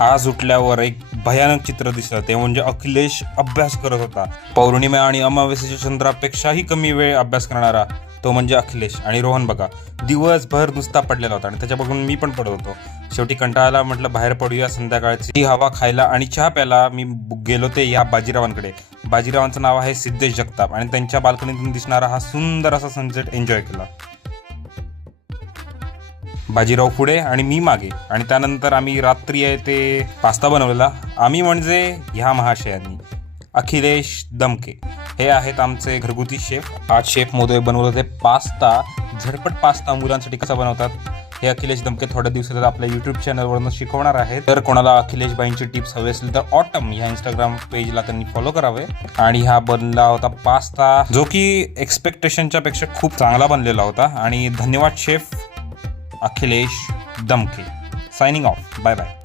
आज उठल्यावर एक भयानक चित्र दिसलं, ते म्हणजे अखिलेश अभ्यास करत होता. पौर्णिमा आणि अमावस्येच्या चंद्रापेक्षाही कमी वेळ अभ्यास करणारा तो म्हणजे अखिलेश. आणि रोहन बघा, दिवसभर नुसता पडलेला होता आणि त्याच्या बघून मी पण पडत होतो. शेवटी कंटाळाला, म्हटलं बाहेर पडूया संध्याकाळची हवा खायला आणि चहा प्यायला. मी गेलो ते या बाजीरावांकडे. बाजीरावांचं नाव आहे सिद्धेश जगताप आणि त्यांच्या बाल्कनीतून दिसणारा हा सुंदर असा सनसेट एन्जॉय केला. बाजीराव पुढे आणि मी मागे. आणि त्यानंतर आम्ही रात्री आहे ते पास्ता बनवलेला. आम्ही म्हणजे ह्या महाशयांनी, अखिलेश दमके हे आहेत आमचे घरगुती शेफ. आज शेफ मोदय बनवलं ते पास्ता, झटपट पास्ता मुलांसाठी कसा बनवतात हे अखिलेश दमके थोड्या दिवसात आपल्या यूट्यूब चॅनलवरून शिकवणार आहेत. तर कोणाला अखिलेश बाईंची टिप्स हवी असेल तर ऑटम ह्या इंस्टाग्राम पेजला त्यांनी फॉलो करावे. आणि हा बनला होता पास्ता, जो की एक्सपेक्टेशनच्या पेक्षा खूप चांगला बनलेला होता. आणि धन्यवाद chef Akhilesh Damke. Signing off. Bye bye.